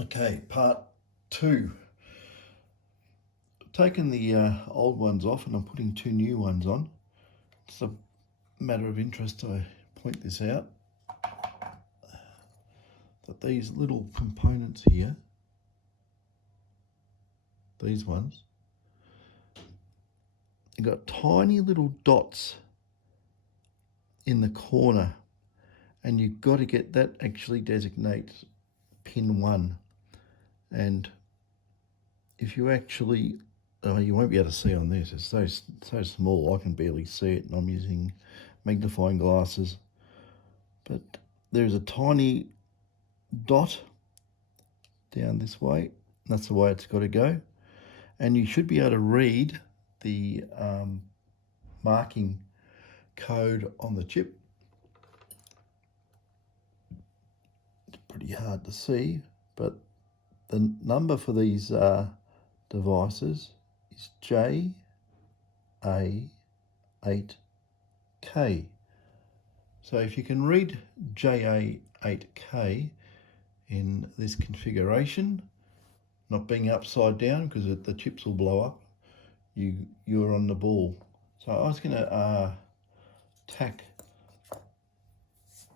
Okay, part 2. Taking the old ones off and I'm putting 2 new ones on. It's a matter of interest I point this out, that these little components here, these ones, you've got tiny little dots in the corner, and you've got to get that actually designates pin 1. And if you actually, you won't be able to see on this, it's so small I can barely see it, and I'm using magnifying glasses. But there's a tiny dot down this way. That's the way it's got to go. And you should be able to read the marking code on the chip. It's pretty hard to see, but the number for these devices is JA8K. So if you can read JA8K in this configuration, not being upside down because the chips will blow up, you're on the ball. So I was going to tack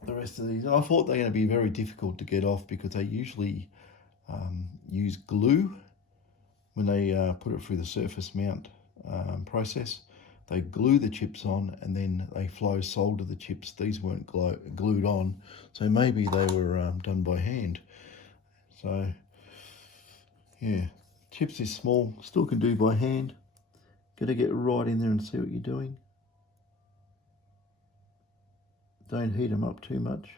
the rest of these. I thought they're going to be very difficult to get off because they usually use glue when they put it through the surface mount process. They glue the chips on and then they flow solder the chips. These weren't glued on, so maybe they were done by hand. So yeah, chips is small, still can do by hand. Got to get right in there and see what you're doing. Don't heat them up too much.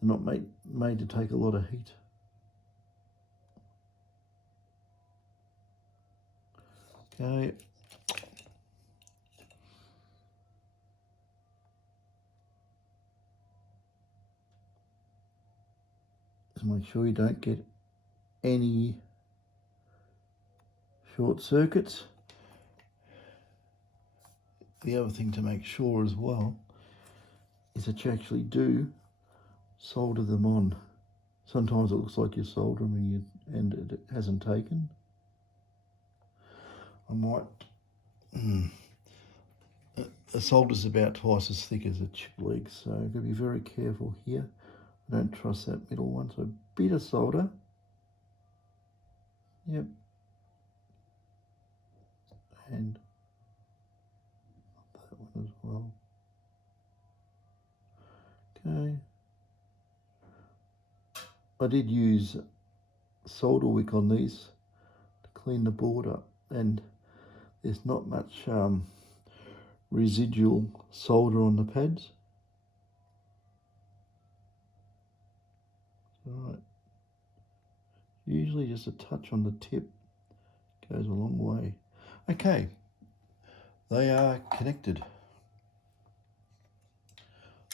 They're not made to take a lot of heat. Okay. Just make sure you don't get any short circuits. The other thing to make sure as well is that you actually do solder them on. Sometimes it looks like you're soldering and it hasn't taken. I might, the solder's about twice as thick as a chip leg, so I've got to be very careful here. I don't trust that middle one, so a bit of solder. Yep. And that one as well. Okay. I did use solder wick on these to clean the board up, and there's not much residual solder on the pads. Right. Usually just a touch on the tip goes a long way. Okay, they are connected.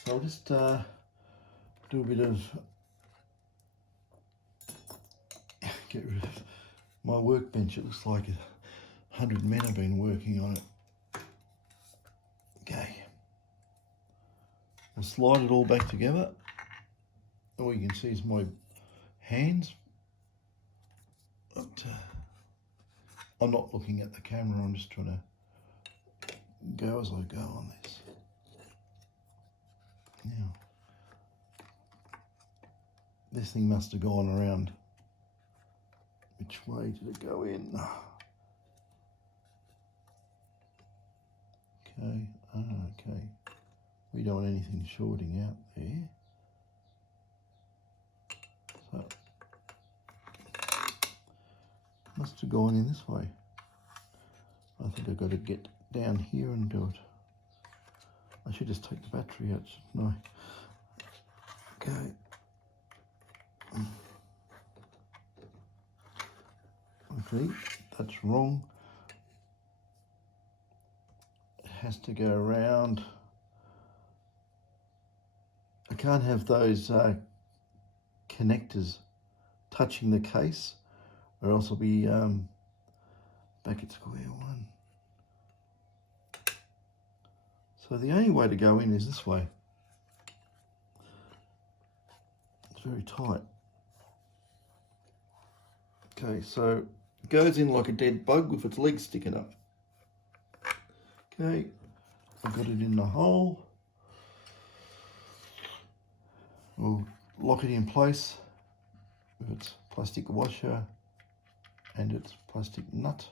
So I'll just do a bit of, get rid of my workbench. It looks like 100 men have been working on it. Okay, I'll slide it all back together. All you can see is my hands. But, I'm not looking at the camera, I'm just trying to go as I go on this. Now, this thing must have gone around. Which way did it go in? Okay, okay. We don't want anything shorting out there. So, must have gone in this way. I think I've got to get down here and do it. I should just take the battery out, shouldn't I? Okay. Okay, that's wrong. It has to go around. I can't have those connectors touching the case, or else I'll be back at square one. So the only way to go in is this way. very tight. Okay, so it goes in like a dead bug with its legs sticking up. Okay, I've got it in the hole. We'll lock it in place with its plastic washer and its plastic nut.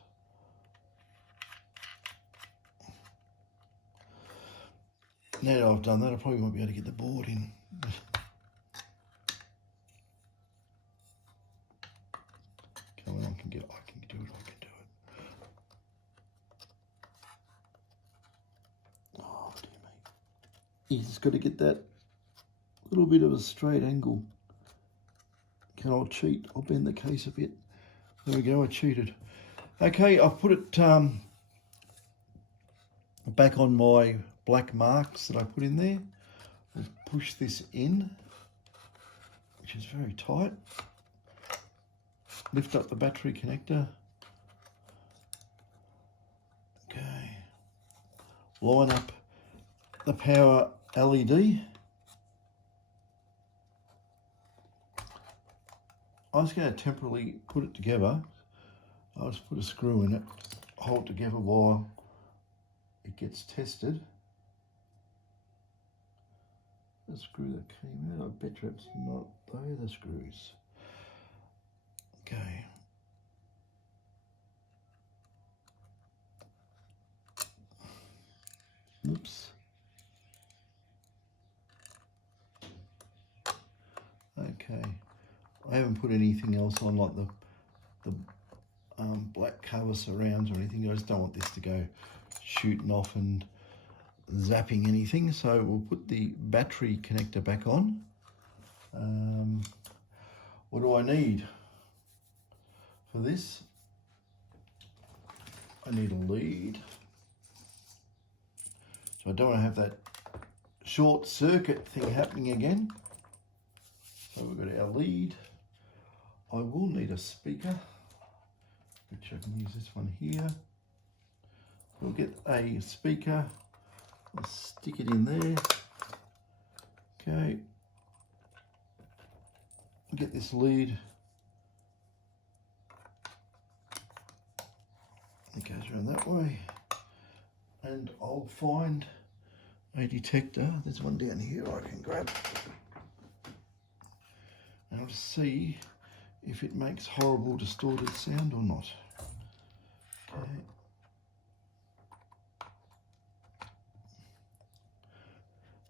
Now that I've done that, I probably won't be able to get the board in. Come on, I can do it, I can do it. Oh, dear me. You just got to get that little bit of a straight angle. Can I cheat? I'll bend the case a bit. There we go, I cheated. Okay, I've put it back on my black marks that I put in there. I'll push this in, which is very tight. Lift up the battery connector. Okay. Line up the power LED. I'm just going to temporarily put it together. I'll just put a screw in it, hold it together while it gets tested. The screw that came out, I bet you it's not, they're the screws. Okay. Oops. Okay. I haven't put anything else on, like the black cover surrounds or anything. I just don't want this to go shooting off and zapping anything. So we'll put the battery connector back on. What do I need for this? I need a lead. So I don't want to have that short circuit thing happening again. So we've got our lead. I will need a speaker, which I can use this one here. We'll get a speaker, I'll stick it in there. Okay. Get this lead. It goes around that way. And I'll find a detector. There's one down here I can grab. And I'll just see if it makes horrible distorted sound or not. Okay.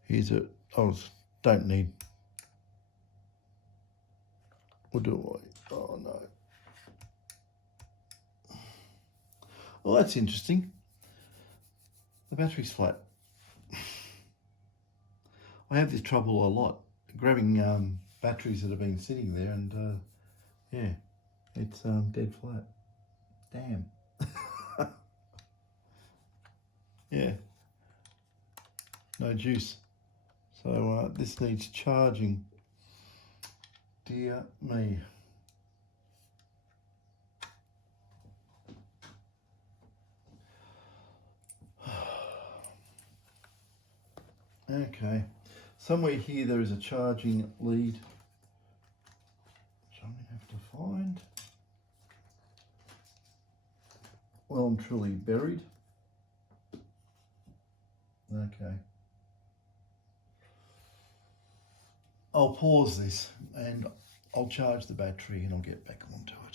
Here's a, don't need, or do I? Oh no. Well, that's interesting. The battery's flat. I have this trouble a lot, grabbing batteries that have been sitting there, and yeah, it's dead flat. Damn. Yeah, no juice. So this needs charging. Dear me. Okay, somewhere here there is a charging lead, which I'm going to have to find. Well, I'm truly buried. Okay. I'll pause this and I'll charge the battery and I'll get back onto it.